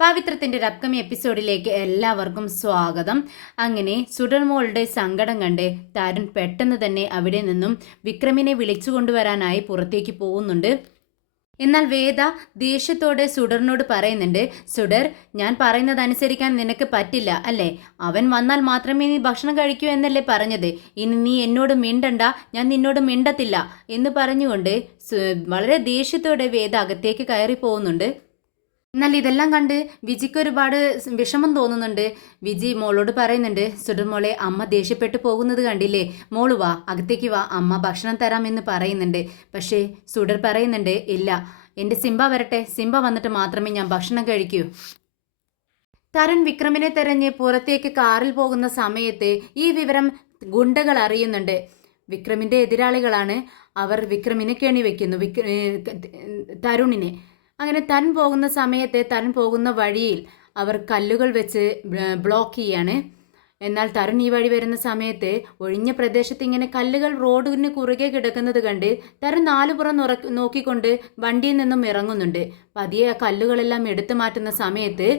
പവിത്രത്തിൻ്റെ ഒരു അപ്കമിങ് എപ്പിസോഡിലേക്ക് എല്ലാവർക്കും സ്വാഗതം. അങ്ങനെ സുഡർമോളുടെ സങ്കടം കണ്ട് തരുൺ പെട്ടെന്ന് തന്നെ അവിടെ നിന്നും വിക്രമിനെ വിളിച്ചു കൊണ്ടുവരാനായി പുറത്തേക്ക് പോകുന്നുണ്ട്. എന്നാൽ വേദ ദേഷ്യത്തോടെ സുഡറിനോട് പറയുന്നുണ്ട്, സുഡർ, ഞാൻ പറയുന്നത് അനുസരിക്കാൻ നിനക്ക് പറ്റില്ല അല്ലേ? അവൻ വന്നാൽ മാത്രമേ നീ ഭക്ഷണം കഴിക്കൂ എന്നല്ലേ പറഞ്ഞത്? ഇനി നീ എന്നോട് മിണ്ടണ്ട, ഞാൻ നിന്നോട് മിണ്ടത്തില്ല എന്ന് പറഞ്ഞുകൊണ്ട് വളരെ ദേഷ്യത്തോടെ വേദ അകത്തേക്ക് കയറി പോകുന്നുണ്ട്. എന്നാൽ ഇതെല്ലാം കണ്ട് വിജിക്ക് ഒരുപാട് വിഷമം തോന്നുന്നുണ്ട്. വിജി മോളോട് പറയുന്നുണ്ട്, സുഡർ മോളെ, അമ്മ ദേഷ്യപ്പെട്ടു പോകുന്നത് കണ്ടില്ലേ? മോള് വാ, അകത്തേക്ക് വാ, അമ്മ ഭക്ഷണം തരാമെന്ന് പറയുന്നുണ്ട്. പക്ഷേ സുഡർ പറയുന്നുണ്ട്, ഇല്ല, എൻ്റെ സിംബ വരട്ടെ, സിംബ വന്നിട്ട് മാത്രമേ ഞാൻ ഭക്ഷണം കഴിക്കൂ. തരുൺ വിക്രമിനെ തെരഞ്ഞ് പുറത്തേക്ക് കാറിൽ പോകുന്ന സമയത്ത് ഈ വിവരം ഗുണ്ടകൾ അറിയുന്നുണ്ട്. വിക്രമിൻ്റെ എതിരാളികളാണ്. അവർ വിക്രമിനെ കെണിവെക്കുന്നു, തരുണിനെ. അങ്ങനെ തൻ പോകുന്ന സമയത്ത് തൻ പോകുന്ന വഴിയിൽ അവർ കല്ലുകൾ വെച്ച് ബ്ലോക്ക് ചെയ്യാണ്. എന്നാൽ തരുൺ ഈ വഴി വരുന്ന സമയത്ത് ഒഴിഞ്ഞ പ്രദേശത്ത് ഇങ്ങനെ കല്ലുകൾ റോഡിന് കുറുകെ കിടക്കുന്നത് കണ്ട് തരുൺ നാലുപുറം നോക്കിക്കൊണ്ട് വണ്ടിയിൽ നിന്നും ഇറങ്ങുന്നുണ്ട്. പതിയെ ആ കല്ലുകളെല്ലാം എടുത്തു മാറ്റുന്ന സമയത്ത്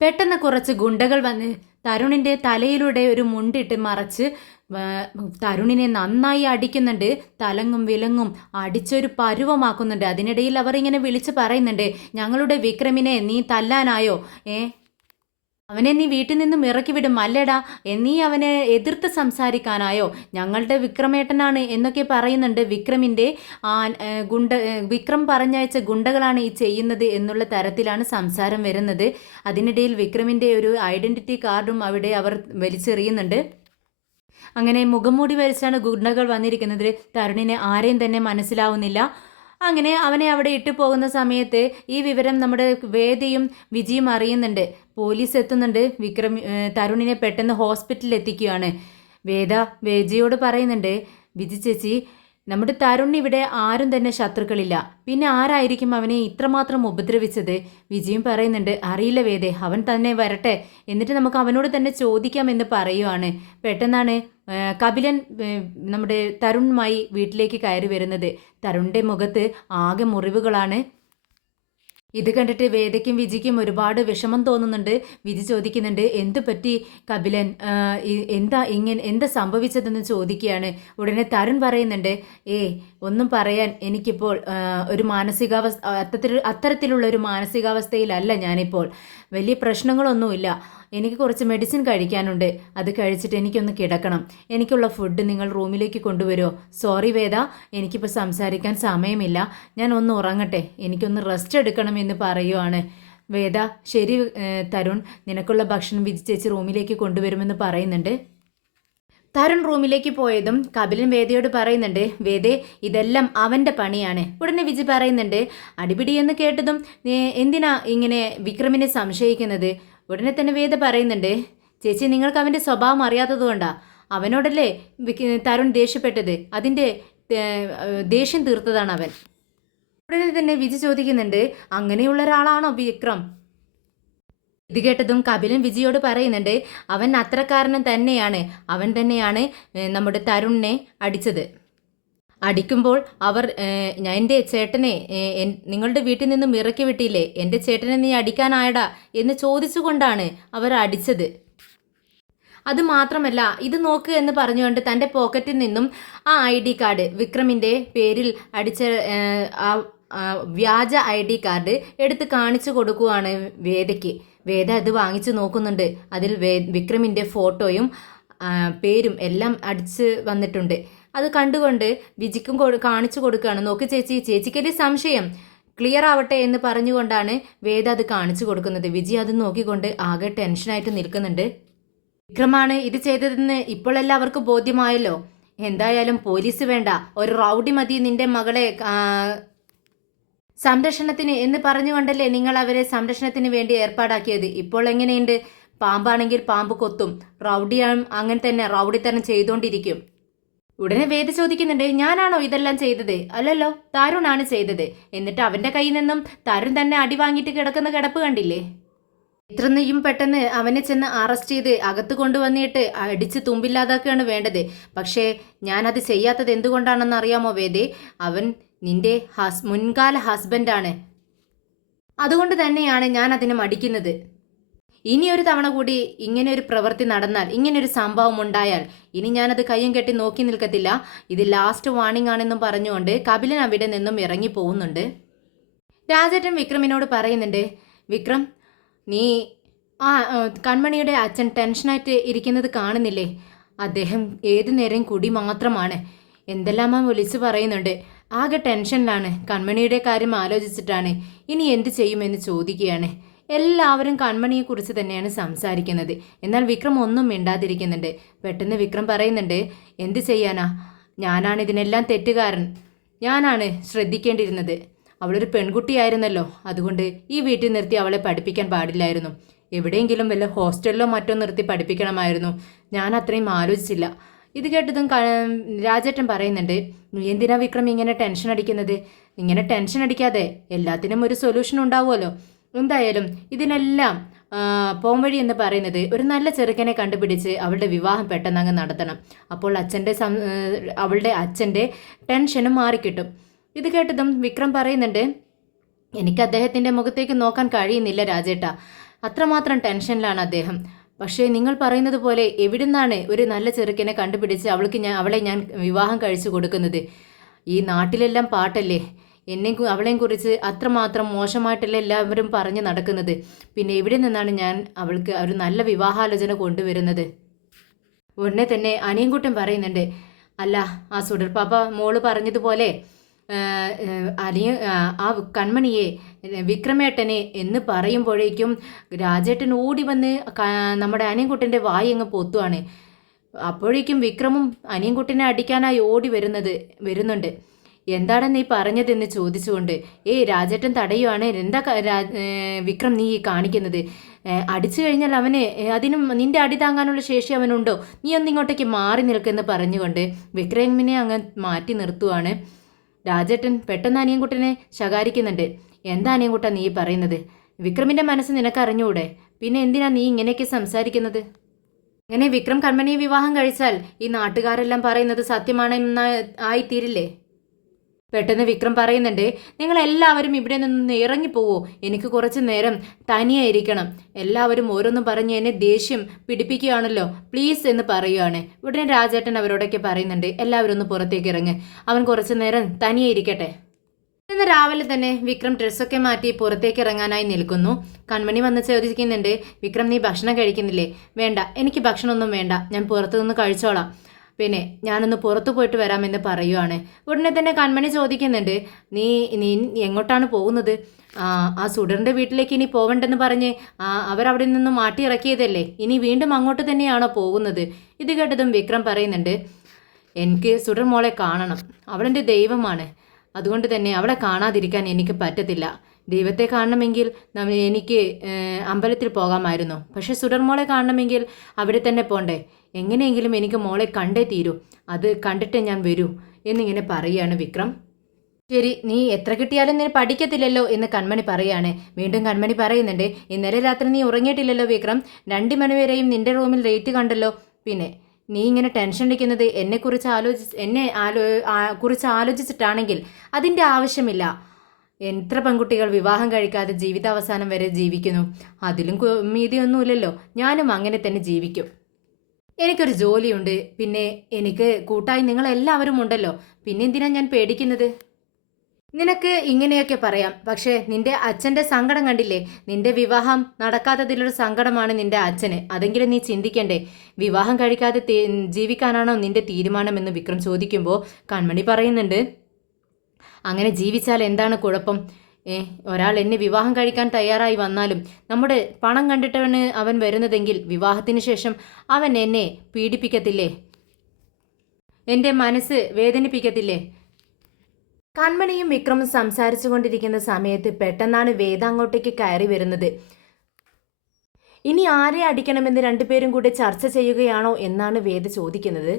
പെട്ടെന്ന് കുറച്ച് ഗുണ്ടകൾ വന്ന് തരുണിൻ്റെ തലയിലൂടെ ഒരു മുണ്ടിട്ട് മറച്ച് തരുണിനെ നന്നായി അടിക്കുന്നുണ്ട്. തലങ്ങും വിലങ്ങും അടിച്ചൊരു പരുവമാക്കുന്നുണ്ട്. അതിനിടയിൽ അവർ ഇങ്ങനെ വിളിച്ച് പറയുന്നുണ്ട്, ഞങ്ങളുടെ വിക്രമിനെ നീ തല്ലാനായോ? അവനെ നീ വീട്ടിൽ നിന്നും ഇറക്കി വിടും അല്ലേടാ? നീ അവനെ എതിർത്ത് സംസാരിക്കാനായോ? ഞങ്ങളുടെ വിക്രമേട്ടനാണ് എന്നൊക്കെ പറയുന്നുണ്ട്. വിക്രം പറഞ്ഞയച്ച ഗുണ്ടകളാണ് ഈ ചെയ്യുന്നത് എന്നുള്ള തരത്തിലാണ് സംസാരം വരുന്നത്. അതിനിടയിൽ വിക്രമിൻ്റെ ഒരു ഐഡൻറ്റിറ്റി കാർഡും അവിടെ അവർ വലിച്ചെറിയുന്നുണ്ട്. അങ്ങനെ മുഖംമൂടി വരച്ചാണ് ഗുണ്ടകൾ വന്നിരിക്കുന്നത്. തരുണിനെ ആരെയും തന്നെ മനസ്സിലാവുന്നില്ല. അങ്ങനെ അവനെ അവിടെ ഇട്ടു പോകുന്ന സമയത്ത് ഈ വിവരം നമ്മുടെ വേദയും വിജിയും അറിയുന്നുണ്ട്. പോലീസ് എത്തുന്നുണ്ട്. തരുണിനെ പെട്ടെന്ന് ഹോസ്പിറ്റലിൽ എത്തിക്കുകയാണ്. വേദ വേജിയോട് പറയുന്നുണ്ട്, വിജി ചേച്ചി, നമ്മുടെ തരുൺ ഇവിടെ ആരും തന്നെ ശത്രുക്കളില്ല, പിന്നെ ആരായിരിക്കും അവനെ ഇത്രമാത്രം ഉപദ്രവിച്ചത്? വിജയും പറയുന്നുണ്ട്, അറിയില്ല വേദേ, അവൻ തന്നെ വരട്ടെ, എന്നിട്ട് നമുക്ക് അവനോട് തന്നെ ചോദിക്കാമെന്ന് പറയുവാണ്. പെട്ടെന്നാണ് കപിലൻ നമ്മുടെ തരുണുമായി വീട്ടിലേക്ക് കയറി വരുന്നത്. തരുണിൻ്റെ മുഖത്ത് ആകെ മുറിവുകളാണ്. ഇത് കണ്ടിട്ട് വേദയ്ക്കും വിജിക്കും ഒരുപാട് വിഷമം തോന്നുന്നുണ്ട്. വിജി ചോദിക്കുന്നുണ്ട്, എന്ത് പറ്റി കപിലൻ, എന്താ സംഭവിച്ചതെന്ന് ചോദിക്കുകയാണ്. ഉടനെ തരുൺ പറയുന്നുണ്ട്, ഒന്നും പറയാൻ എനിക്കിപ്പോൾ ഒരു അത്തരത്തിലുള്ള ഒരു മാനസികാവസ്ഥയിലല്ല ഞാനിപ്പോൾ. വലിയ പ്രശ്നങ്ങളൊന്നുമില്ല. എനിക്ക് കുറച്ച് മെഡിസിൻ കഴിക്കാനുണ്ട്. അത് കഴിച്ചിട്ട് എനിക്കൊന്ന് കിടക്കണം. എനിക്കുള്ള ഫുഡ് നിങ്ങൾ റൂമിലേക്ക് കൊണ്ടുവരുമോ? സോറി വേദ, എനിക്കിപ്പോൾ സംസാരിക്കാൻ സമയമില്ല. ഞാൻ ഒന്ന് ഉറങ്ങട്ടെ, എനിക്കൊന്ന് റെസ്റ്റ് എടുക്കണം എന്ന് പറയുവാണ്. വേദ, ശരി തരുൺ, നിനക്കുള്ള ഭക്ഷണം വിജി ചേച്ചി റൂമിലേക്ക് കൊണ്ടുവരുമെന്ന് പറയുന്നുണ്ട്. തരുൺ റൂമിലേക്ക് പോയതും കപിലൻ വേദയോട് പറയുന്നുണ്ട്, വേദേ, ഇതെല്ലാം അവൻ്റെ പണിയാണ്. ഉടനെ വിജി പറയുന്നുണ്ട്, അടിപിടിയെന്ന് കേട്ടതും എന്തിനാ ഇങ്ങനെ വിക്രമിനെ സംശയിക്കുന്നത്? ഉടനെ തന്നെ വേദ പറയുന്നുണ്ട്, ചേച്ചി, നിങ്ങൾക്ക് അവൻ്റെ സ്വഭാവം അറിയാത്തതുകൊണ്ടാ. അവനോടല്ലേ തരുൺ ദേഷ്യപ്പെട്ടത്, അതിൻ്റെ ദേഷ്യം തീർത്തതാണ് അവൻ. ഉടനെ തന്നെ വിജി ചോദിക്കുന്നുണ്ട്, അങ്ങനെയുള്ള ഒരാളാണോ വിക്രം? ഇത് കേട്ടതും കപിലൻ വിജിയോട് പറയുന്നുണ്ട്, അവൻ അത്രക്കാരനും തന്നെയാണ്. അവൻ തന്നെയാണ് നമ്മുടെ തരുണിനെ അടിച്ചത്. അടിക്കുമ്പോൾ അവർ എൻ്റെ ചേട്ടനെ നിങ്ങളുടെ വീട്ടിൽ നിന്നും ഇറക്കി വിട്ടില്ലേ, എൻ്റെ ചേട്ടനെ നീ അടിക്കാനായടാ എന്ന് ചോദിച്ചുകൊണ്ടാണ് അവർ അടിച്ചത്. അത് മാത്രമല്ല, ഇത് നോക്ക് എന്ന് പറഞ്ഞുകൊണ്ട് തൻ്റെ പോക്കറ്റിൽ നിന്നും ആ ID കാർഡ്, വിക്രമിൻ്റെ പേരിൽ അടിച്ച വ്യാജ ID കാർഡ് എടുത്ത് കാണിച്ചു കൊടുക്കുവാണ് വേദയ്ക്ക്. വേദ അത് വാങ്ങിച്ചു നോക്കുന്നുണ്ട്. അതിൽ വിക്രമിൻ്റെ ഫോട്ടോയും പേരും എല്ലാം അടിച്ച് വന്നിട്ടുണ്ട്. അത് കണ്ടുകൊണ്ട് വിജിക്കും കാണിച്ചു കൊടുക്കുകയാണ്. നോക്ക് ചേച്ചി, ചേച്ചിക്കൊരു സംശയം ക്ലിയർ ആവട്ടെ എന്ന് പറഞ്ഞുകൊണ്ടാണ് വേദ അത് കാണിച്ചു കൊടുക്കുന്നത്. വിജി അത് നോക്കിക്കൊണ്ട് ആകെ ടെൻഷനായിട്ട് നിൽക്കുന്നുണ്ട്. വിക്രമാണ് ഇത് ചെയ്തതെന്ന് ഇപ്പോൾ എല്ലാവർക്കും ബോധ്യമായല്ലോ. എന്തായാലും പോലീസ് വേണ്ട, ഒരു റൗഡി മതി നിന്റെ മകളെ സംരക്ഷണത്തിന് എന്ന് പറഞ്ഞുകൊണ്ടല്ലേ നിങ്ങൾ അവരെ സംരക്ഷണത്തിന് വേണ്ടി ഏർപ്പാടാക്കിയത്. ഇപ്പോൾ എങ്ങനെയുണ്ട്? പാമ്പാണെങ്കിൽ പാമ്പ് കൊത്തും, റൗഡിയാണ് അങ്ങനെ തന്നെ, റൗഡിത്തരം ചെയ്തുകൊണ്ടിരിക്കും. ഉടനെ വേദ ചോദിക്കുന്നുണ്ട്, ഞാനാണോ ഇതെല്ലാം ചെയ്തത്? അല്ലല്ലോ, തരുണാണ് ചെയ്തത്. എന്നിട്ട് അവൻ്റെ കയ്യിൽ നിന്നും തരുൺ തന്നെ അടി വാങ്ങിയിട്ട് കിടക്കുന്ന കിടപ്പ് കണ്ടില്ലേ? ഇത്രയും പെട്ടെന്ന് അവനെ ചെന്ന് അറസ്റ്റ് ചെയ്ത് അകത്ത് കൊണ്ടുവന്നിട്ട് അടിച്ച് തുമ്പില്ലാതാക്കുകയാണ് വേണ്ടത്. പക്ഷേ ഞാനത് ചെയ്യാത്തത് എന്തുകൊണ്ടാണെന്ന് അറിയാമോ വേദേ? അവൻ നിന്റെ മുൻകാല ഹസ്ബൻഡാണ്. അതുകൊണ്ട് തന്നെയാണ് ഞാൻ അതിനെ മടിക്കുന്നത്. ഇനി ഒരു തവണ കൂടി ഇങ്ങനെ ഒരു പ്രവൃത്തി നടന്നാൽ, ഇങ്ങനെ ഒരു സംഭവം ഉണ്ടായാൽ ഇനി ഞാനത് കയ്യും കെട്ടി നോക്കി നിൽക്കത്തില്ല. ഇത് ലാസ്റ്റ് വാണിംഗ് ആണെന്നും പറഞ്ഞുകൊണ്ട് കപിലൻ അവിടെ നിന്നും ഇറങ്ങി പോകുന്നുണ്ട്. രാജേട്ടൻ വിക്രമിനോട് പറയുന്നുണ്ട്, വിക്രം നീ കൺമണിയുടെ അച്ഛൻ ടെൻഷനായിട്ട് ഇരിക്കുന്നത് കാണുന്നില്ലേ? അദ്ദേഹം ഏതു നേരം കുടി മാത്രമാണ്. എന്തെല്ലാമാ വിളിച്ചു പറയുന്നുണ്ട്. ആകെ ടെൻഷനിലാണ്. കൺമണിയുടെ കാര്യം ആലോചിച്ചിട്ടാണ്. ഇനി എന്ത് ചെയ്യുമെന്ന് ചോദിക്കുകയാണ്. എല്ലാവരും കൺമണിയെക്കുറിച്ച് തന്നെയാണ് സംസാരിക്കുന്നത്. എന്നാൽ വിക്രം ഒന്നും മിണ്ടാതിരിക്കുന്നുണ്ട്. പെട്ടെന്ന് വിക്രം പറയുന്നുണ്ട്, എന്ത് ചെയ്യാനാ, ഞാനാണ് ഇതിനെല്ലാം തെറ്റുകാരൻ. ഞാനാണ് ശ്രദ്ധിക്കേണ്ടിയിരുന്നത്. അവളൊരു പെൺകുട്ടിയായിരുന്നല്ലോ. അതുകൊണ്ട് ഈ വീട്ടിൽ നിർത്തി അവളെ പഠിപ്പിക്കാൻ പാടില്ലായിരുന്നു. എവിടെയെങ്കിലും വല്ല ഹോസ്റ്റലിലോ മറ്റോ നിർത്തി പഠിപ്പിക്കണമായിരുന്നു. ഞാൻ അത്രയും ആലോചിച്ചില്ല. ഇത് കേട്ടതും രാജേട്ടൻ പറയുന്നുണ്ട്, നീ എന്തിനാ വിക്രം ഇങ്ങനെ ടെൻഷൻ അടിക്കുന്നത്? ഇങ്ങനെ ടെൻഷൻ അടിക്കാതെ എല്ലാത്തിനും ഒരു സൊല്യൂഷൻ ഉണ്ടാവുമല്ലോ. എന്തായാലും ഇതിനെല്ലാം പോംവഴി എന്ന് പറയുന്നത് ഒരു നല്ല ചെറുക്കനെ കണ്ടുപിടിച്ച് അവളുടെ വിവാഹം പെട്ടെന്ന് അങ്ങ് നടത്തണം. അപ്പോൾ അവളുടെ അച്ഛൻ്റെ ടെൻഷനും മാറിക്കിട്ടും. ഇത് കേട്ടതും വിക്രം പറയുന്നുണ്ട്, എനിക്ക് അദ്ദേഹത്തിൻ്റെ മുഖത്തേക്ക് നോക്കാൻ കഴിയുന്നില്ല രാജേട്ടാ. അത്രമാത്രം ടെൻഷനിലാണ് അദ്ദേഹം. പക്ഷേ നിങ്ങൾ പറയുന്നത് പോലെ എവിടുന്നാണ് ഒരു നല്ല ചെറുക്കനെ കണ്ടുപിടിച്ച് അവളെ ഞാൻ വിവാഹം കഴിച്ചു കൊടുക്കുന്നത്? ഈ നാട്ടിലെല്ലാം പാട്ടല്ലേ. അവളെയും കുറിച്ച് അത്രമാത്രം മോശമായിട്ടല്ല എല്ലാവരും പറഞ്ഞു നടക്കുന്നത്. പിന്നെ എവിടെ നിന്നാണ് ഞാൻ അവൾക്ക് ഒരു നല്ല വിവാഹാലോചന കൊണ്ടുവരുന്നത്? ഉടനെ തന്നെ അനിയൻകുട്ടൻ പറയുന്നുണ്ട്, അല്ല ആ സുഡർപാപ്പ മോള് പറഞ്ഞതുപോലെ ആ കൺമണിയെ വിക്രമേട്ടനെ എന്ന് പറയുമ്പോഴേക്കും രാജേട്ടൻ ഓടി വന്ന് നമ്മുടെ അനിയൻകുട്ടൻ്റെ വായി അങ്ങ് പൊത്തുവാണ്. അപ്പോഴേക്കും വിക്രമും അനിയൻകുട്ടനെ അടിക്കാനായി ഓടി വരുന്നുണ്ട്. എന്താണ് നീ പറഞ്ഞതെന്ന് ചോദിച്ചുകൊണ്ട്, രാജേട്ടൻ തടയുവാണ്. എന്താ വിക്രം നീ കാണിക്കുന്നത്? അടിച്ചു കഴിഞ്ഞാൽ അവന് നിന്റെ അടി താങ്ങാനുള്ള ശേഷി അവനുണ്ടോ? നീ ഒന്നിങ്ങോട്ടേക്ക് മാറി നിൽക്കെന്ന് പറഞ്ഞുകൊണ്ട് വിക്രമിനെ അങ്ങ് മാറ്റി നിർത്തുവാണ്. രാജേട്ടൻ പെട്ടെന്ന് അനിയൻകുട്ടനെ ശകാരിക്കുന്നുണ്ട്. എന്താ അനിയൻകുട്ട നീ പറയുന്നത്? വിക്രമിൻ്റെ മനസ്സ് നിനക്കറിഞ്ഞൂടെ? പിന്നെ എന്തിനാ നീ ഇങ്ങനെയൊക്കെ സംസാരിക്കുന്നത്? അങ്ങനെ വിക്രം കൺമണിയെ വിവാഹം കഴിച്ചാൽ ഈ നാട്ടുകാരെല്ലാം പറയുന്നത് സത്യമാണെന്ന് ആയിത്തീരില്ലേ? പെട്ടെന്ന് വിക്രം പറയുന്നുണ്ട്, നിങ്ങൾ എല്ലാവരും ഇവിടെ നിന്ന് ഇറങ്ങിപ്പോവോ? എനിക്ക് കുറച്ച് നേരം തനിയെ ഇരിക്കണം. എല്ലാവരും ഓരോന്നും പറഞ്ഞ് എന്നെ ദേഷ്യം പിടിപ്പിക്കുകയാണല്ലോ, പ്ലീസ് എന്ന് പറയുകയാണ്. ഉടനെ രാജേട്ടൻ അവരോടൊക്കെ പറയുന്നുണ്ട്, എല്ലാവരും ഒന്ന് പുറത്തേക്ക് ഇറങ്ങ്, അവൻ കുറച്ച് നേരം തനിയെ ഇരിക്കട്ടെ. ഇന്ന് രാവിലെ തന്നെ വിക്രം ഡ്രസ്സൊക്കെ മാറ്റി പുറത്തേക്ക് ഇറങ്ങാനായി നിൽക്കുന്നു. കൺമണി വന്ന് ചോദിക്കുന്നുണ്ട്, വിക്രം നീ ഭക്ഷണം കഴിക്കുന്നില്ലേ? വേണ്ട, എനിക്ക് ഭക്ഷണമൊന്നും വേണ്ട, ഞാൻ പുറത്തുനിന്ന് കഴിച്ചോളാം. പിന്നെ ഞാനൊന്ന് പുറത്തു പോയിട്ട് വരാമെന്ന് പറയുവാണ്. ഉടനെ തന്നെ കൺമണി ചോദിക്കുന്നുണ്ട്, നീ എങ്ങോട്ടാണ് പോകുന്നത്? ആ സുഡറിൻ്റെ വീട്ടിലേക്ക് ഇനി പോവണ്ടെന്ന് പറഞ്ഞ് അവരവിടെ നിന്ന് മാറ്റി ഇറക്കിയതല്ലേ, ഇനി വീണ്ടും അങ്ങോട്ട് തന്നെയാണോ പോകുന്നത്? ഇത് കേട്ടതും വിക്രം പറയുന്നുണ്ട്, എനിക്ക് സുഡർ മോളെ കാണണം. അവളെൻ്റെ ദൈവമാണ്. അതുകൊണ്ട് തന്നെ അവളെ കാണാതിരിക്കാൻ എനിക്ക് പറ്റത്തില്ല. ദൈവത്തെ കാണണമെങ്കിൽ എനിക്ക് അമ്പലത്തിൽ പോകാമായിരുന്നു. പക്ഷെ സുഡർ മോളെ കാണണമെങ്കിൽ അവിടെ തന്നെ പോണ്ടേ? എങ്ങനെയെങ്കിലും എനിക്ക് മോളെ കണ്ടേ തീരൂ. അത് കണ്ടിട്ടേ ഞാൻ വരൂ എന്നിങ്ങനെ പറയുകയാണ് വിക്രം. ശരി, നീ എത്ര കിട്ടിയാലും നീ പഠിക്കത്തില്ലല്ലോ എന്ന് കൺമണി പറയാണ്. വീണ്ടും കൺമണി പറയുന്നുണ്ട്, ഇന്നലെ രാത്രി നീ ഉറങ്ങിയിട്ടില്ലല്ലോ വിക്രം. 2 മണി വരെയും നിന്റെ റൂമിൽ ലേറ്റ് കണ്ടല്ലോ. പിന്നെ നീ ഇങ്ങനെ ടെൻഷൻ അടിക്കുന്നത് കുറിച്ച് ആലോചിച്ചിട്ടാണെങ്കിൽ അതിൻ്റെ ആവശ്യമില്ല. എത്ര പെൺകുട്ടികൾ വിവാഹം കഴിക്കാതെ ജീവിതാവസാനം വരെ ജീവിക്കുന്നു. അതിലും മീതിയൊന്നുമില്ലല്ലോ. ഞാനും അങ്ങനെ തന്നെ ജീവിക്കും. എനിക്കൊരു ജോലിയുണ്ട്. പിന്നെ എനിക്ക് കൂട്ടായി നിങ്ങളെല്ലാവരും ഉണ്ടല്ലോ. പിന്നെ എന്തിനാ ഞാൻ പേടിക്കുന്നത്? നിനക്ക് ഇങ്ങനെയൊക്കെ പറയാം, പക്ഷേ നിന്റെ അച്ഛൻ്റെ സങ്കടം കണ്ടില്ലേ? നിന്റെ വിവാഹം നടക്കാത്തതിലൊരു സങ്കടമാണ് നിന്റെ അച്ഛന്. അതെങ്കിലും നീ ചിന്തിക്കണ്ടേ? വിവാഹം കഴിക്കാതെ ജീവിക്കാനാണോ നിന്റെ തീരുമാനമെന്ന് വിക്രം ചോദിക്കുമ്പോൾ കൺമണി പറയുന്നുണ്ട്, അങ്ങനെ ജീവിച്ചാൽ എന്താണ് കുഴപ്പം? ഒരാൾ എന്നെ വിവാഹം കഴിക്കാൻ തയ്യാറായി വന്നാലും നമ്മുടെ പണം കണ്ടിട്ടാണ് അവൻ വരുന്നതെങ്കിൽ വിവാഹത്തിന് ശേഷം അവൻ എന്നെ പീഡിപ്പിക്കത്തില്ലേ? എൻ്റെ മനസ്സ് വേദനിപ്പിക്കത്തില്ലേ? കൺമണിയും വിക്രമും സംസാരിച്ചു കൊണ്ടിരിക്കുന്ന സമയത്ത് പെട്ടെന്നാണ് വേദ അങ്ങോട്ടേക്ക് കയറി വരുന്നത്. ഇനി ആരെ അടിക്കണമെന്ന് രണ്ടുപേരും കൂടെ ചർച്ച ചെയ്യുകയാണോ എന്നാണ് വേദ ചോദിക്കുന്നത്.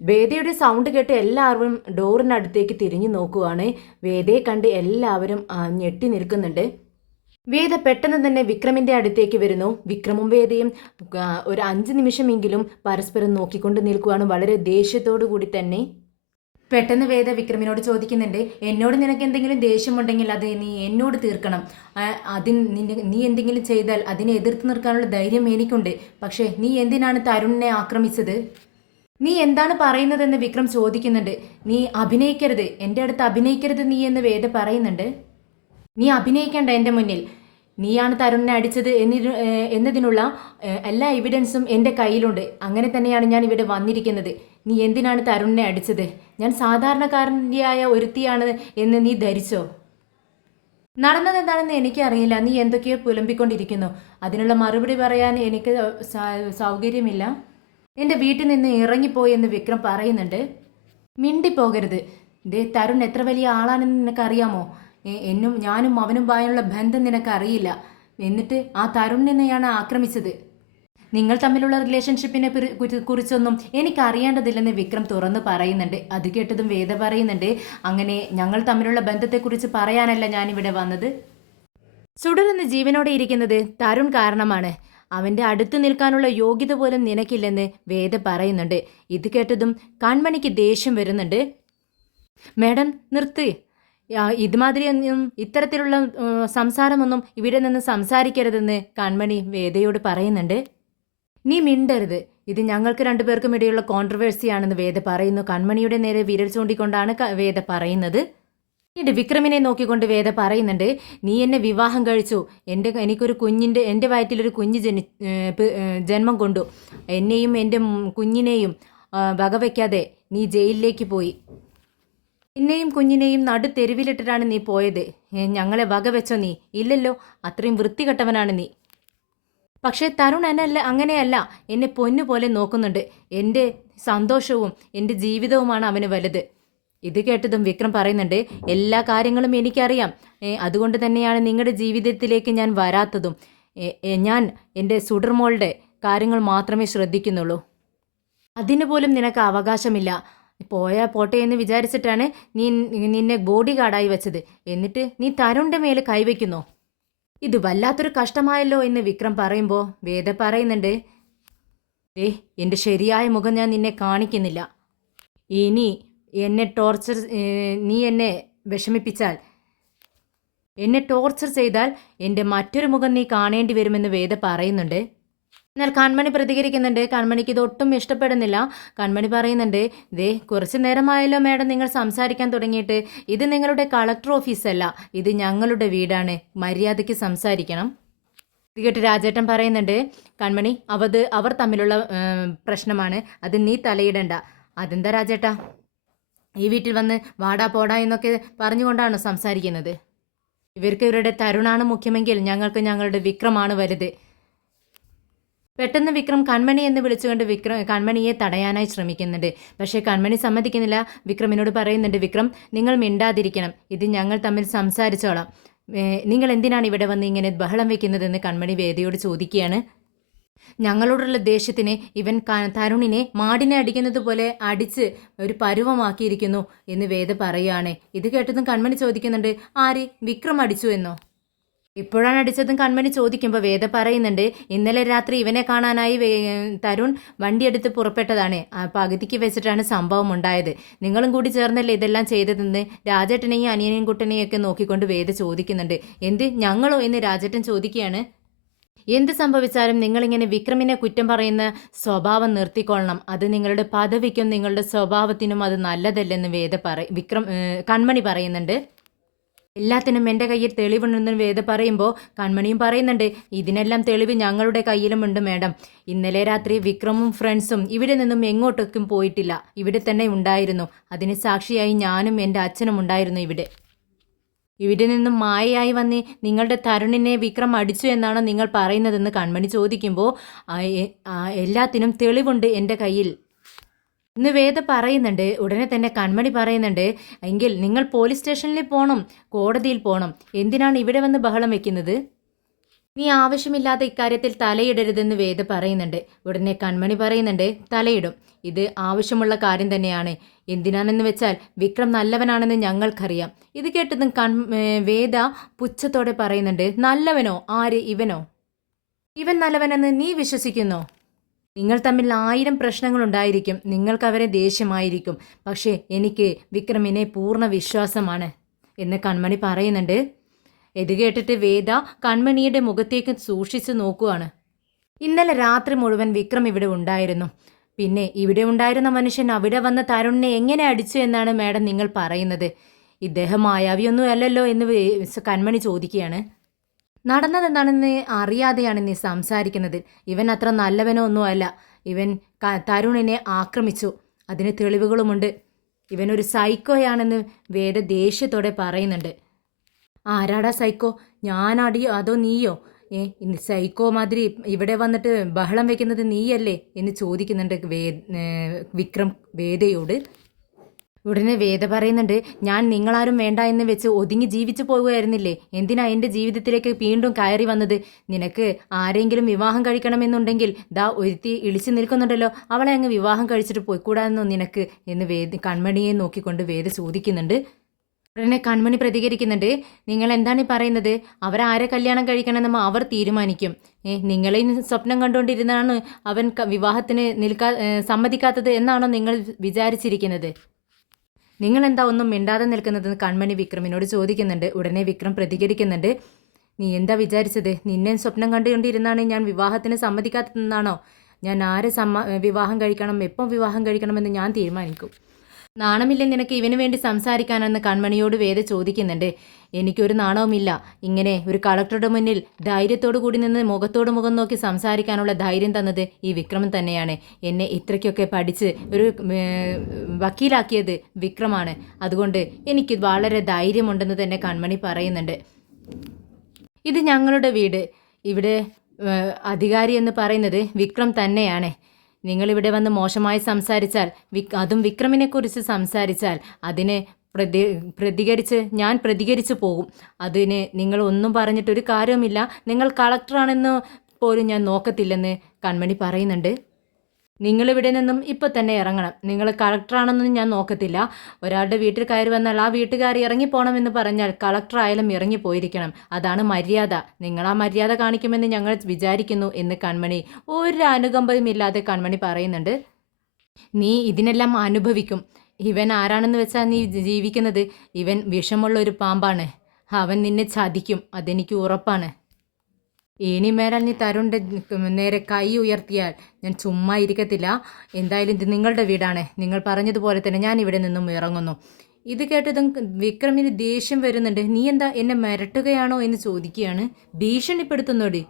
വേദയുടെ സൗണ്ട് കേട്ട് എല്ലാവരും ഡോറിനടുത്തേക്ക് തിരിഞ്ഞു നോക്കുവാണ്. വേദയെ കണ്ട് എല്ലാവരും ഞെട്ടി നിൽക്കുന്നുണ്ട്. വേദ പെട്ടെന്ന് തന്നെ വിക്രമിൻ്റെ അടുത്തേക്ക് വരുന്നു. വിക്രമും വേദയും ഒരു 5 നിമിഷമെങ്കിലും പരസ്പരം നോക്കിക്കൊണ്ട് നിൽക്കുവാണ്, വളരെ ദേഷ്യത്തോടു കൂടി തന്നെ. പെട്ടെന്ന് വേദ വിക്രമിനോട് ചോദിക്കുന്നുണ്ട്, എന്നോട് നിനക്ക് എന്തെങ്കിലും ദേഷ്യമുണ്ടെങ്കിൽ അത് നീ എന്നോട് തീർക്കണം. നീ എന്തെങ്കിലും ചെയ്താൽ അതിനെ എതിർത്ത് നിൽക്കാനുള്ള ധൈര്യം എനിക്കുണ്ട്. പക്ഷേ നീ എന്തിനാണ് തരുണിനെ ആക്രമിച്ചത്? നീ എന്താണ് പറയുന്നതെന്ന് വിക്രം ചോദിക്കുന്നുണ്ട്. നീ അഭിനയിക്കരുത്, എൻ്റെ അടുത്ത് അഭിനയിക്കരുത് നീ എന്ന് വേദ പറയുന്നുണ്ട്. നീ അഭിനയിക്കേണ്ട എൻ്റെ മുന്നിൽ. നീയാണ് തരുണിനെ അടിച്ചത് എന്നതിനുള്ള എല്ലാ എവിഡൻസും എൻ്റെ കയ്യിലുണ്ട്. അങ്ങനെ തന്നെയാണ് ഞാൻ ഇവിടെ വന്നിരിക്കുന്നത്. നീ എന്തിനാണ് തരുണിനെ അടിച്ചത്? ഞാൻ സാധാരണക്കാരനായ ഒരുത്തിയാണ് എന്ന് നീ ധരിച്ചോ? നടന്നത് എന്താണെന്ന് എനിക്കറിയില്ല. നീ എന്തൊക്കെയോ പുലമ്പിക്കൊണ്ടിരിക്കുന്നു. അതിനുള്ള മറുപടി പറയാൻ എനിക്ക് സൗകര്യമില്ല. എൻ്റെ വീട്ടിൽ നിന്ന് ഇറങ്ങിപ്പോയി എന്ന് വിക്രം പറയുന്നുണ്ട്. മിണ്ടിപ്പോകരുത്. തരുൺ എത്ര വലിയ ആളാണെന്ന് നിനക്കറിയാമോ? ഞാനും അവനും വായുള്ള ബന്ധം നിനക്കറിയില്ല. എന്നിട്ട് ആ തരുണിനെയാണ് ആക്രമിച്ചത്. നിങ്ങൾ തമ്മിലുള്ള റിലേഷൻഷിപ്പിനെ കുറിച്ചൊന്നും എനിക്കറിയേണ്ടതില്ലെന്ന് വിക്രം തുറന്നു പറയുന്നുണ്ട്. അത് കേട്ടതും വേദ പറയുന്നുണ്ട്, അങ്ങനെ ഞങ്ങൾ തമ്മിലുള്ള ബന്ധത്തെക്കുറിച്ച് പറയാനല്ല ഞാനിവിടെ വന്നത്. സുഡനെന്ന് ജീവനോടെ ഇരിക്കുന്നത് തരുൺ കാരണമാണ്. അവൻ്റെ അടുത്ത് നിൽക്കാനുള്ള യോഗ്യത പോലും നിനക്കില്ലെന്ന് വേദ പറയുന്നുണ്ട്. ഇത് കേട്ടതും കൺമണിക്ക് ദേഷ്യം വരുന്നുണ്ട്. മേഡം നിർത്ത്. ഇതുമാതിരിയൊന്നും ഇത്തരത്തിലുള്ള സംസാരമൊന്നും ഇവിടെ നിന്ന് സംസാരിക്കരുതെന്ന് കൺമണി വേദയോട് പറയുന്നുണ്ട്. നീ മിണ്ടരുത്. ഇത് ഞങ്ങൾക്ക് രണ്ടുപേർക്കും ഇടയിലുള്ള കോൺട്രവേഴ്സിയാണെന്ന് വേദ പറയുന്നു. കൺമണിയുടെ നേരെ വിരൽ ചൂണ്ടിക്കൊണ്ടാണ് വേദ പറയുന്നത്. പിന്നീട് വിക്രമിനെ നോക്കിക്കൊണ്ട് വേദ പറയുന്നുണ്ട്, നീ എന്നെ വിവാഹം കഴിച്ചു. എനിക്കൊരു എൻ്റെ വയറ്റിലൊരു കുഞ്ഞ് ജന്മം കൊണ്ടു. എന്നെയും എൻ്റെ കുഞ്ഞിനെയും വകവയ്ക്കാതെ നീ ജയിലിലേക്ക് പോയി. എന്നെയും കുഞ്ഞിനെയും തെരുവിലിട്ടിട്ടാണ് നീ പോയത്. ഞങ്ങളെ വകവെച്ചോ നീ? ഇല്ലല്ലോ. അത്രയും വൃത്തികെട്ടവനാണ് നീ. പക്ഷേ തരുൺ അങ്ങനെയല്ല. എന്നെ പൊന്നുപോലെ നോക്കുന്നുണ്ട്. എൻ്റെ സന്തോഷവും എൻ്റെ ജീവിതവുമാണ് അവന് വലുത്. ഇത് കേട്ടതും വിക്രം പറയുന്നുണ്ട്, എല്ലാ കാര്യങ്ങളും എനിക്കറിയാം. അതുകൊണ്ട് തന്നെയാണ് നിങ്ങളുടെ ജീവിതത്തിലേക്ക് ഞാൻ വരാത്തതും. ഞാൻ എൻ്റെ സുഡർമോളുടെ കാര്യങ്ങൾ മാത്രമേ ശ്രദ്ധിക്കുന്നുള്ളൂ. അതിന് പോലും നിനക്ക് അവകാശമില്ല. പോട്ടെ എന്ന് വിചാരിച്ചിട്ടാണ് നിന്നെ ബോഡി ഗാർഡായി വെച്ചത്. എന്നിട്ട് നീ തരുണിൻ്റെ മേലെ കൈവയ്ക്കുന്നു. ഇത് വല്ലാത്തൊരു കഷ്ടമായല്ലോ എന്ന് വിക്രം പറയുമ്പോൾ വേദ പറയുന്നുണ്ട്, എൻ്റെ ശരിയായ മുഖം ഞാൻ നിന്നെ കാണിക്കുന്നില്ല. ഇനി നീ എന്നെ വിഷമിപ്പിച്ചാൽ, എന്നെ ടോർച്ചർ ചെയ്താൽ എൻ്റെ മറ്റൊരു മുഖം നീ കാണേണ്ടി വരുമെന്ന് വേദ പറയുന്നുണ്ട്. എന്നാൽ കൺമണി പ്രതികരിക്കുന്നുണ്ട്. കൺമണിക്ക് ഇതൊട്ടും ഇഷ്ടപ്പെടുന്നില്ല. കൺമണി പറയുന്നുണ്ട്, കുറച്ച് നേരമായല്ലോ മേഡം നിങ്ങൾ സംസാരിക്കാൻ തുടങ്ങിയിട്ട്. ഇത് നിങ്ങളുടെ കളക്ടർ ഓഫീസല്ല, ഇത് ഞങ്ങളുടെ വീടാണ്. മര്യാദയ്ക്ക് സംസാരിക്കണം. ഇത് കേട്ട് രാജേട്ടൻ പറയുന്നുണ്ട്, കൺമണി അവർ തമ്മിലുള്ള പ്രശ്നമാണ്, അത് നീ തലയിടണ്ട. അതെന്താ രാജേട്ടാ, ഈ വീട്ടിൽ വന്ന് വാടാ പോടാ എന്നൊക്കെ പറഞ്ഞുകൊണ്ടാണോ സംസാരിക്കുന്നത്? ഇവർക്ക് ഇവരുടെ തരുണാണ് മുഖ്യമെങ്കിൽ ഞങ്ങൾക്ക് ഞങ്ങളുടെ വിക്രമാണ് വലുത്. പെട്ടെന്ന് വിക്രം കൺമണി എന്ന് വിളിച്ചുകൊണ്ട് കൺമണിയെ തടയാനായി ശ്രമിക്കുന്നുണ്ട്. പക്ഷേ കൺമണി സമ്മതിക്കുന്നില്ല. വിക്രമിനോട് പറയുന്നുണ്ട്, വിക്രം നിങ്ങൾ മിണ്ടാതിരിക്കണം, ഇത് ഞങ്ങൾ തമ്മിൽ സംസാരിച്ചോളാം. നിങ്ങൾ എന്തിനാണ് ഇവിടെ വന്ന് ഇങ്ങനെ ബഹളം വെക്കുന്നതെന്ന് കൺമണി വേദയോട് ചോദിക്കുകയാണ്. ഞങ്ങളോടുള്ള ദേഷ്യത്തിന് ഇവൻ തരുണിനെ മാടിനെ അടിക്കുന്നത് പോലെ അടിച്ച് ഒരു പരുവമാക്കിയിരിക്കുന്നു എന്ന് വേദ പറയുകയാണ്. ഇത് കേട്ടതും കൺമണി ചോദിക്കുന്നുണ്ട്, ആര്? വിക്രം അടിച്ചു എന്നോ? ഇപ്പോഴാണ് അടിച്ചതും കൺമണി ചോദിക്കുമ്പോൾ വേദ പറയുന്നുണ്ട്, ഇന്നലെ രാത്രി ഇവനെ കാണാനായി തരുൺ വണ്ടിയെടുത്ത് പുറപ്പെട്ടതാണ്. പകുതിക്ക് വെച്ചിട്ടാണ് സംഭവം ഉണ്ടായത്. നിങ്ങളും കൂടി ചേർന്നല്ലേ ഇതെല്ലാം ചെയ്തതെന്ന് രാജേട്ടനെയും അനിയനെയും കുട്ടനെയും ഒക്കെ നോക്കിക്കൊണ്ട് വേദ ചോദിക്കുന്നുണ്ട്. എന്ത് ഞങ്ങളോ എന്ന് രാജേട്ടൻ ചോദിക്കുകയാണ്. എന്ത് സംഭവിച്ചാലും നിങ്ങളിങ്ങനെ വിക്രമിനെ കുറ്റം പറയുന്ന സ്വഭാവം നിർത്തിക്കൊള്ളണം. അത് നിങ്ങളുടെ പദവിക്കും നിങ്ങളുടെ സ്വഭാവത്തിനും അത് നല്ലതല്ലെന്ന് കൺമണി പറയുന്നുണ്ട്. എല്ലാത്തിനും എൻ്റെ കയ്യിൽ തെളിവുണ്ടെന്ന് വേദ പറയുമ്പോൾ കൺമണിയും പറയുന്നുണ്ട്, ഇതിനെല്ലാം തെളിവ് ഞങ്ങളുടെ കയ്യിലുമുണ്ട് മേഡം. ഇന്നലെ രാത്രി വിക്രമും ഫ്രണ്ട്സും ഇവിടെ നിന്നും എങ്ങോട്ടേക്കും പോയിട്ടില്ല, ഇവിടെ തന്നെ ഉണ്ടായിരുന്നു. അതിന് സാക്ഷിയായി ഞാനും എൻ്റെ അച്ഛനും ഉണ്ടായിരുന്നു ഇവിടെ നിന്നും മായയായി വന്ന് നിങ്ങളുടെ തരുണിനെ വിക്രം അടിച്ചു എന്നാണോ നിങ്ങൾ പറയുന്നതെന്ന് കൺമണി ചോദിക്കുമ്പോൾ എല്ലാത്തിനും തെളിവുണ്ട് എൻ്റെ കയ്യിൽ ഇന്ന് വേദ പറയുന്നുണ്ട്. ഉടനെ തന്നെ കൺമണി പറയുന്നുണ്ട്, എങ്കിൽ നിങ്ങൾ പോലീസ് സ്റ്റേഷനിൽ പോകണം, കോടതിയിൽ പോകണം. എന്തിനാണ് ഇവിടെ വന്ന് ബഹളം വെക്കുന്നത്? നീ ആവശ്യമില്ലാത്ത ഇക്കാര്യത്തിൽ തലയിടരുതെന്ന് വേദ പറയുന്നുണ്ട്. ഉടനെ കൺമണി പറയുന്നുണ്ട്, തലയിടും. ഇത് ആവശ്യമുള്ള കാര്യം തന്നെയാണ്. എന്തിനാണെന്ന് വെച്ചാൽ വിക്രം നല്ലവനാണെന്ന് ഞങ്ങൾക്കറിയാം. ഇത് കേട്ടതും വേദ പുച്ഛത്തോടെ പറയുന്നുണ്ട്, നല്ലവനോ? ആര്? ഇവനോ? ഇവൻ നല്ലവനെന്ന് നീ വിശ്വസിക്കുന്നോ? നിങ്ങൾ തമ്മിൽ 1000 പ്രശ്നങ്ങളുണ്ടായിരിക്കും, നിങ്ങൾക്ക് അവരെ ദേഷ്യമായിരിക്കും, പക്ഷേ എനിക്ക് വിക്രമിനെ പൂർണ്ണ വിശ്വാസമാണ് എന്ന് കൺമണി പറയുന്നുണ്ട്. ഇത് കേട്ടിട്ട് വേദ കൺമണിയുടെ മുഖത്തേക്ക് സൂക്ഷിച്ചു നോക്കുകയാണ്. ഇന്നലെ രാത്രി മുഴുവൻ വിക്രം ഇവിടെ ഉണ്ടായിരുന്നു. പിന്നെ ഇവിടെ ഉണ്ടായിരുന്ന മനുഷ്യൻ അവിടെ വന്ന തരുണിനെ എങ്ങനെ അടിച്ചു എന്നാണ് മാഡം നിങ്ങൾ പറയുന്നത്? ഇദ്ദേഹം മായാവിയൊന്നും അല്ലല്ലോ എന്ന് കൺമണി ചോദിക്കുകയാണ്. നടന്നതെന്താണെന്ന് അറിയാതെയാണ് നീ സംസാരിക്കുന്നത്. ഇവൻ അത്ര നല്ലവനോ ഒന്നുമല്ല. ഇവൻ തരുണിനെ ആക്രമിച്ചു, അതിന് തെളിവുകളുമുണ്ട്. ഇവനൊരു സൈക്കോയാണെന്ന് വേദ ദേഷ്യത്തോടെ പറയുന്നുണ്ട്. ആരാടാ സൈക്കോ? ഞാനാടിയോ അതോ നീയോ? സൈക്കോ മാതിരി ഇവിടെ വന്നിട്ട് ബഹളം വെക്കുന്നത് നീയല്ലേ എന്ന് ചോദിക്കുന്നുണ്ട് വിക്രം വേദയോട്. ഉടനെ വേദ പറയുന്നുണ്ട്, ഞാൻ നിങ്ങളാരും വേണ്ട എന്ന് വെച്ച് ഒതുങ്ങി ജീവിച്ചു പോകുകയായിരുന്നില്ലേ? എന്തിനാ എൻ്റെ ജീവിതത്തിലേക്ക് വീണ്ടും കയറി വന്നത്? നിനക്ക് ആരെങ്കിലും വിവാഹം കഴിക്കണമെന്നുണ്ടെങ്കിൽ ദാ ഒരുത്തി ഇളിച്ചു നിൽക്കുന്നുണ്ടല്ലോ, അവളെ അങ്ങ് വിവാഹം കഴിച്ചിട്ട് പോയിക്കൂടാന്നോ നിനക്ക് എന്ന് കൺമണിയെ നോക്കിക്കൊണ്ട് വേദ ചോദിക്കുന്നുണ്ട്. ഉടനെ കൺമണി പ്രതികരിക്കുന്നുണ്ട്, നിങ്ങൾ എന്താണ് ഈ പറയുന്നത്? അവരാരെ കല്യാണം കഴിക്കണമെന്ന് അവർ തീരുമാനിക്കും. നിങ്ങളെ സ്വപ്നം കണ്ടുകൊണ്ടിരുന്നാണ് അവൻ വിവാഹത്തിന് സമ്മതിക്കാത്തത് എന്നാണോ നിങ്ങൾ വിചാരിച്ചിരിക്കുന്നത്? നിങ്ങളെന്താ ഒന്നും മിണ്ടാതെ നിൽക്കുന്നതെന്ന് കൺമണി വിക്രമിനോട് ചോദിക്കുന്നുണ്ട്. ഉടനെ വിക്രം പ്രതികരിക്കുന്നുണ്ട്, നീ എന്താ വിചാരിച്ചത്? നിന്നെ സ്വപ്നം കണ്ടുകൊണ്ടിരുന്നാണ് ഞാൻ വിവാഹത്തിന് സമ്മതിക്കാത്തതെന്നാണോ? ഞാൻ ആരെ വിവാഹം കഴിക്കണം, എപ്പം വിവാഹം കഴിക്കണമെന്ന് ഞാൻ തീരുമാനിക്കും. നാണമില്ലേ നിനക്ക് ഇവന് വേണ്ടി സംസാരിക്കാനെന്ന് കൺമണിയോട് വേദ ചോദിക്കുന്നുണ്ട്. എനിക്കൊരു നാണവുമില്ല. ഇങ്ങനെ ഒരു കളക്ടറുടെ മുന്നിൽ ധൈര്യത്തോടു കൂടി നിന്ന് മുഖത്തോട് മുഖം നോക്കി സംസാരിക്കാനുള്ള ധൈര്യം തന്നത് ഈ വിക്രമൻ തന്നെയാണ്. എന്നെ ഇത്രയ്ക്കൊക്കെ പഠിച്ച് ഒരു വക്കീലാക്കിയത് വിക്രമാണ്. അതുകൊണ്ട് എനിക്ക് വളരെ ധൈര്യമുണ്ടെന്ന് തന്നെ കൺമണി പറയുന്നുണ്ട്. ഇത് ഞങ്ങളുടെ വീട്. ഇവിടെ അധികാരി എന്ന് പറയുന്നത് വിക്രം തന്നെയാണ്. നിങ്ങളിവിടെ വന്ന് മോശമായി സംസാരിച്ചാൽ, അതും വിക്രമിനെക്കുറിച്ച് സംസാരിച്ചാൽ അതിനെ ഞാൻ പ്രതികരിച്ചു പോകും. അതിന് നിങ്ങൾ ഒന്നും പറഞ്ഞിട്ടൊരു കാര്യവുമില്ല. നിങ്ങൾ കളക്ടറാണെന്ന് പോലും ഞാൻ നോക്കത്തില്ലെന്ന് കൺമണി പറയുന്നുണ്ട്. നിങ്ങളിവിടെ നിന്നും ഇപ്പോൾ തന്നെ ഇറങ്ങണം. നിങ്ങൾ കളക്ടറാണെന്നൊന്നും ഞാൻ നോക്കത്തില്ല. ഒരാളുടെ വീട്ടിൽ കയറി വന്നാൽ ആ വീട്ടുകാർ ഇറങ്ങിപ്പോണമെന്ന് പറഞ്ഞാൽ കളക്ടറായാലും ഇറങ്ങിപ്പോയിരിക്കണം. അതാണ് മര്യാദ. നിങ്ങൾ ആ മര്യാദ കാണിക്കുമെന്ന് ഞങ്ങൾ വിചാരിക്കുന്നു എന്ന് കൺമണി ഒരു അനുകമ്പയുമില്ലാതെ കൺമണി പറയുന്നുണ്ട്. നീ ഇതിനെല്ലാം അനുഭവിക്കും. ഇവൻ ആരാണെന്ന് വെച്ചാൽ നീ ജീവിക്കുന്നത്? ഇവൻ വിഷമുള്ള ഒരു പാമ്പാണ്. അവൻ നിന്നെ ചതിക്കും, അതെനിക്ക് ഉറപ്പാണ്. ഇനിമേലാൽ നീ തരുണിൻ്റെ നേരെ കൈ ഉയർത്തിയാൽ ഞാൻ ചുമ്മാ ഇരിക്കത്തില്ല. എന്തായാലും ഇത് നിങ്ങളുടെ വീടാണ്. നിങ്ങൾ പറഞ്ഞതുപോലെ തന്നെ ഞാൻ ഇവിടെ നിന്നും ഇറങ്ങുന്നു. ഇത് കേട്ടതും വിക്രമിന് ദേഷ്യം വരുന്നുണ്ട്. നീ എന്താ എന്നെ മിരട്ടുകയാണോ എന്ന് ചോദിക്കുകയാണ്. ഭീഷണിപ്പെടുത്തുന്നോടി.